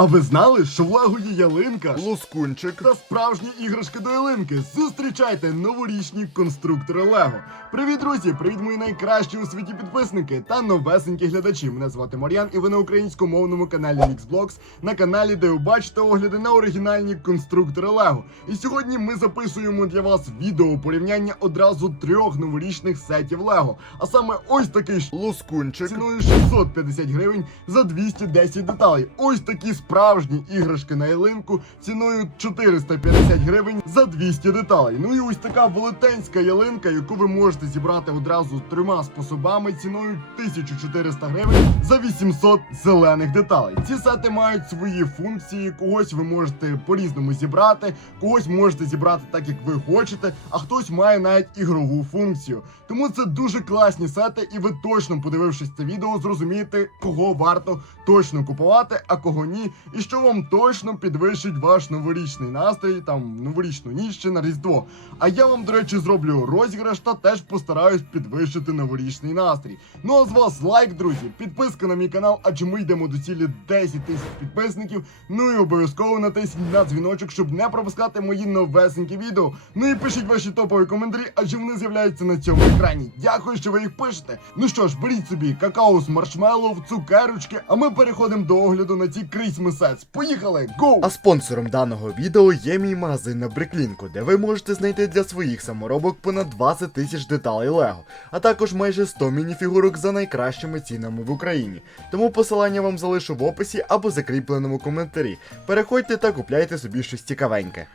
А ви знали, що в Лего є ялинка? Лускунчик. Та справжні іграшки до ялинки. Зустрічайте новорічні конструктори Лего. Привіт, друзі! Привіт, мої найкращі у світі підписники та новесенькі глядачі. Мене звати Мар'ян, і ви на українськомовному каналі Mixblocks, на каналі, де ви бачите огляди на оригінальні конструктори Лего. І сьогодні ми записуємо для вас відео порівняння одразу трьох новорічних сетів Лего. А саме ось такий Лускунчик. ціною 650 гривень за 210 деталей. Ось такі справжні іграшки на ялинку ціною 450 гривень за 200 деталей. Ну і ось така велетенська ялинка, яку ви можете зібрати одразу трьома способами ціною 1400 гривень за 800 зелених деталей. Ці сети мають свої функції. Когось ви можете по-різному зібрати, когось можете зібрати так, як ви хочете, а хтось має навіть ігрову функцію. Тому це дуже класні сети, і ви точно, подивившись це відео, зрозумієте, кого варто точно купувати, а кого ні, і що вам точно підвищить ваш новорічний настрій, там новорічну ніч чи на Різдво. А я вам, до речі, зроблю розіграш та теж постараюсь підвищити новорічний настрій. Ну а з вас лайк, друзі, підписка на мій канал, адже ми йдемо до цілі 10 тисяч підписників. Ну і обов'язково натисніть на дзвіночок, щоб не пропускати мої новесенькі відео. Ну і пишіть ваші топові коментарі, адже вони з'являються на цьому екрані. Дякую, що ви їх пишете. Ну що ж, беріть собі какао з маршмеллоу, цукерочки, а ми переходимо до огляду на ці Christmas Sets. Поїхали! Гоу! А спонсором даного відео є мій магазин на Бриклінку, де ви можете знайти для своїх саморобок понад 20 тисяч деталей Лего, а також майже 100 мініфігурок за найкращими цінами в Україні. Тому посилання вам залишу в описі або закріпленому коментарі. Переходьте та купляйте собі щось цікавеньке.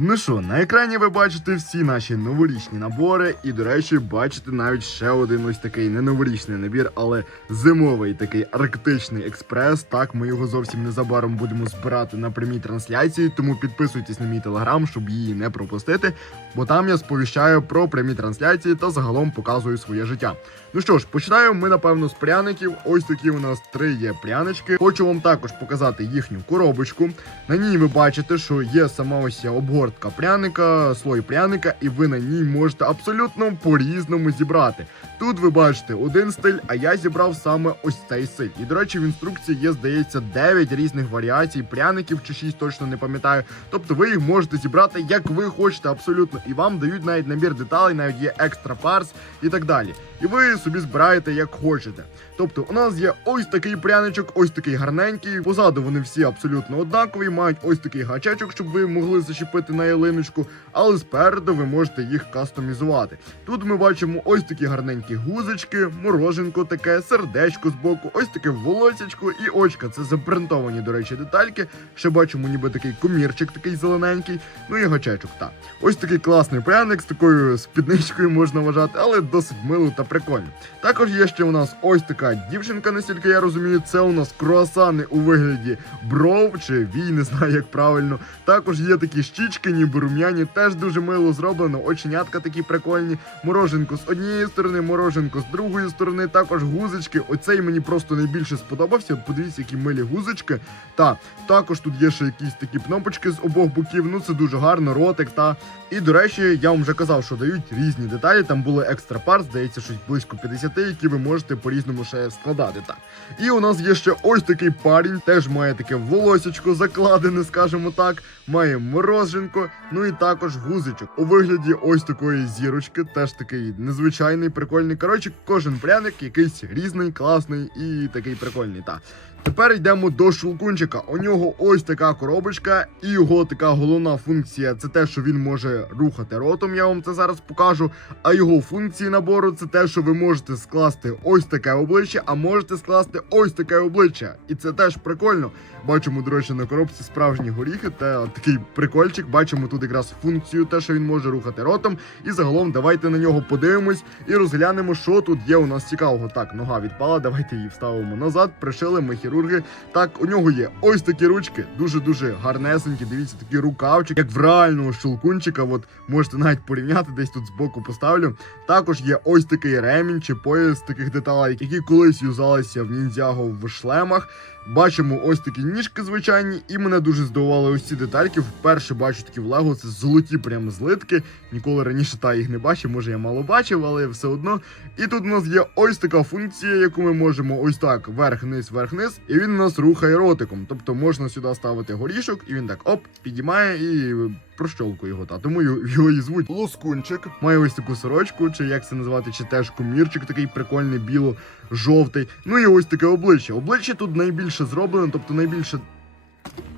Ну що, на екрані ви бачите всі наші новорічні набори, і, до речі, бачите навіть ще один ось такий не новорічний набір, але зимовий такий арктичний експрес. Так, ми його зовсім незабаром будемо збирати на прямій трансляції, тому підписуйтесь на мій телеграм, щоб її не пропустити, бо там я сповіщаю про прямі трансляції та загалом показую своє життя. Ну що ж, починаємо ми напевно з пряників. Ось такі у нас три є прянички. Хочу вам також показати їхню коробочку. На ній ви бачите, що є сама ось обгортка пряника, слой пряника, і ви на ній можете абсолютно по-різному зібрати. Тут ви бачите один стиль, а я зібрав саме ось цей стиль. І до речі, в інструкції є, здається, 9 різних варіацій пряників чи 6, точно не пам'ятаю. Тобто ви їх можете зібрати як ви хочете, абсолютно. І вам дають навіть набір деталей, навіть є екстра парс і так далі. І ви собі збираєте як хочете. Тобто, у нас є ось такий пряничок, ось такий гарненький. Позаду вони всі абсолютно однакові, мають ось такий гачечок, щоб ви могли зачепити на ялиночку, але спереду ви можете їх кастомізувати. Тут ми бачимо ось такі гарненькі гузочки, мороженко таке, сердечко з боку, ось таке волосячко і очка. Це запринтовані, до речі, детальки. Ще бачимо, ніби такий комірчик, такий зелененький. Ну і гачечок. Так, ось такий класний пряник з такою спідничкою можна вважати, але досить мило та прикольно. Також є ще у нас ось така дівчинка, наскільки я розумію, це у нас круасани у вигляді бров чи вій, не знаю як правильно. Також є такі щічки, ніби рум'яні, теж дуже мило зроблено. Оченятка такі прикольні. Мороженко з однієї сторони, мороженко з другої сторони. Також гузочки. Оцей мені просто найбільше сподобався. Подивіться, які милі гузочки. Та також тут є ще якісь такі кнопочки з обох боків. Ну це дуже гарно, ротик. Та і до речі, я вам вже казав, що дають різні деталі. Там були екстра пар, здається, щось близько 50, які ви можете по-різному ще складати. Так. І у нас є ще ось такий парень, теж має таке волосечко закладене, скажімо так. Має мороженко, ну і також гузичок. У вигляді ось такої зірочки, теж такий незвичайний, прикольний. Коротше, кожен пряник якийсь різний, класний і такий прикольний. Та. Тепер йдемо до шулкунчика. У нього ось така коробочка, і його така головна функція це те, що він може рухати ротом. Я вам це зараз покажу. А його функції набору це те, що ви можете скласти ось таке обличчя, а можете скласти ось таке обличчя. І це теж прикольно. Бачимо, до речі, на коробці справжні горіхи, та такий прикольчик. Бачимо тут якраз функцію, те, що він може рухати ротом. І загалом давайте на нього подивимось і розглянемо, що тут є у нас цікавого. Так, нога відпала, давайте її вставимо назад. Пришили ми хірурги. Так, у нього є ось такі ручки, дуже-дуже гарнесенькі. Дивіться, такий рукавчик, як в реального щелкунчика. От можете навіть порівняти, десь тут збоку поставлю. Також є ось такий ремінь чи пояс таких деталей, які колись юзалися в ніндзяго в шлемах. Бачимо ось такі ніжки звичайні, і мене дуже здивували ось детальки. Вперше бачу такі в Лего, це золоті прям злитки. Ніколи раніше та їх не бачив, може я мало бачив, але все одно. І тут у нас є ось така функція, яку ми можемо ось так верх-низ, верх-низ, і він нас рухає ротиком. Тобто можна сюди ставити горішок, і він так оп, підіймає і прощолкує його. Та тому його і звуть Лоскунчик. Має ось таку сорочку, чи як це назвати, чи теж комірчик такий прикольний, біло-жовтий. Ну і ось таке обличчя. Обличчя тут найбільше зроблено, тобто найбільше.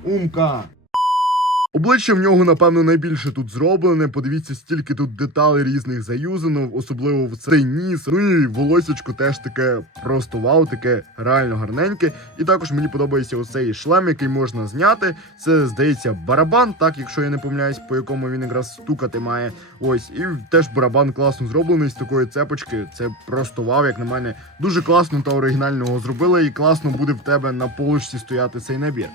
Умка. Обличчя в нього, напевно, найбільше тут зроблене. Подивіться, стільки тут деталей різних заюзано, особливо в цей ніс. Ну і волосечко теж таке просто вау, таке реально гарненьке. І також мені подобається оцей шлем, який можна зняти. Це здається барабан, так якщо я не помиляюсь, по якому він якраз стукати має. Ось, і теж барабан класно зроблений з такої цепочки. Це просто вау, як на мене. Дуже класно та оригінального зробили, і класно буде в тебе на полочці стояти цей набір.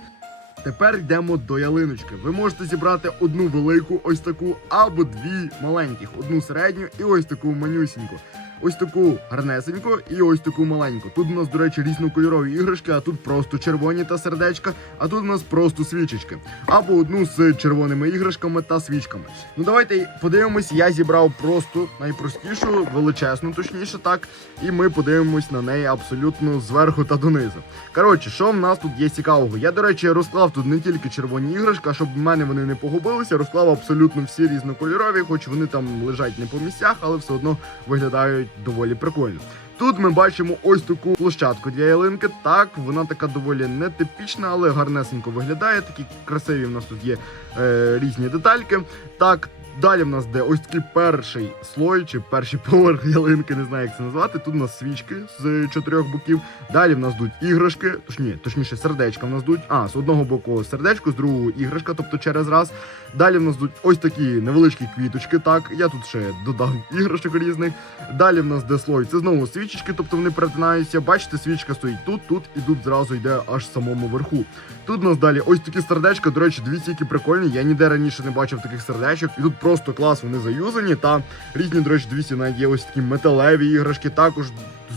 Тепер йдемо до ялиночки. Ви можете зібрати одну велику, ось таку, або дві маленьких, одну середню і ось таку манюсіньку. Ось таку гарнесеньку і ось таку маленьку. Тут у нас, до речі, різнокольорові іграшки, а тут просто червоні та сердечка, а тут у нас просто свічечки. Або одну з червоними іграшками та свічками. Ну давайте подивимось, я зібрав просто найпростішу, величезну, точніше так. І ми подивимось на неї абсолютно зверху та донизу. Коротше, що в нас тут є цікавого? Я, до речі, розклав тут не тільки червоні іграшки, а щоб в мене вони не погубилися, розклав абсолютно всі різнокольорові, хоч вони там лежать не по місцях, але все одно виглядають доволі прикольно. Тут ми бачимо ось таку площадку для ялинки. Так, вона така доволі нетипічна, але гарнесенько виглядає. Такі красиві в нас тут є е, різні детальки. Так, далі в нас де ось такий перший слой чи перший поверх ялинки, не знаю, як це назвати. Тут у нас свічки з чотирьох боків. Далі в нас йдуть іграшки, точні, точніше, сердечка в нас йдуть. А, з одного боку сердечко, з другого іграшка, тобто через раз. Далі в нас йдуть ось такі невеличкі квіточки. Так, я тут ще додав іграшок різних. Далі в нас де слой. Це знову свічечки, тобто вони перетинаються. Бачите, свічка стоїть тут, тут і тут зразу йде аж самому верху. Тут у нас далі ось такі сердечка. До речі, дивіться, які прикольні. Я ніде раніше не бачив таких сердечок. І тут просто клас, вони заюзані. Та різні, до речі, дивіться, навіть є ось такі металеві іграшки. Також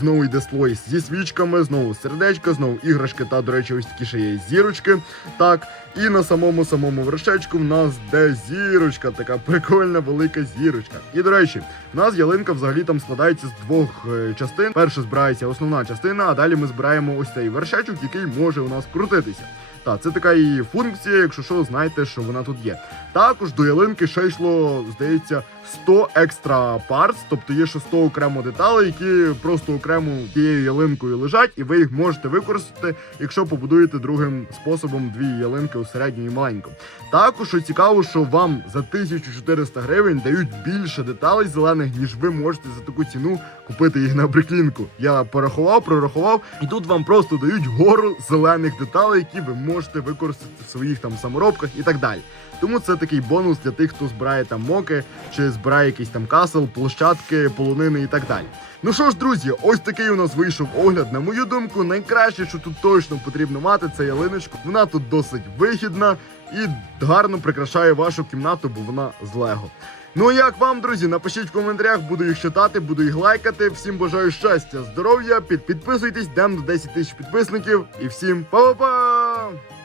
знову йде слой зі свічками, знову сердечко, знову іграшки. Та, до речі, ось такі ще є зірочки. Так. І на самому самому вершечку в нас де зірочка, така прикольна велика зірочка. І до речі, в нас ялинка взагалі там складається з двох е, частин. Перше збирається основна частина, а далі ми збираємо ось цей вершечок, який може у нас крутитися. Так, це така її функція, якщо що, знаєте, що вона тут є. Також до ялинки ще йшло, здається, 100 екстра парts, тобто є ще 100 окремо деталей, які просто окремо тією ялинкою лежать, і ви їх можете використати, якщо побудуєте другим способом дві ялинки у середню і маленьку. Також що цікаво, що вам за 1400 гривень дають більше деталей зелених, ніж ви можете за таку ціну купити їх на бриклінку. Я порахував, прорахував, і тут вам просто дають гору зелених деталей, які ви можете використати в своїх там саморобках і так далі. Тому це такий бонус для тих, хто збирає там моки, чи збирає якийсь там касел, площадки, полонини і так далі. Ну що ж, друзі, ось такий у нас вийшов огляд. На мою думку, найкраще, що тут точно потрібно мати, це ялиночку. Вона тут досить вигідна і гарно прикрашає вашу кімнату, бо вона з Лего. Ну а як вам, друзі, напишіть в коментарях, буду їх читати, буду їх лайкати. Всім бажаю щастя, здоров'я, підписуйтесь, йдемо до 10 тисяч підписників. І всім па-па-па!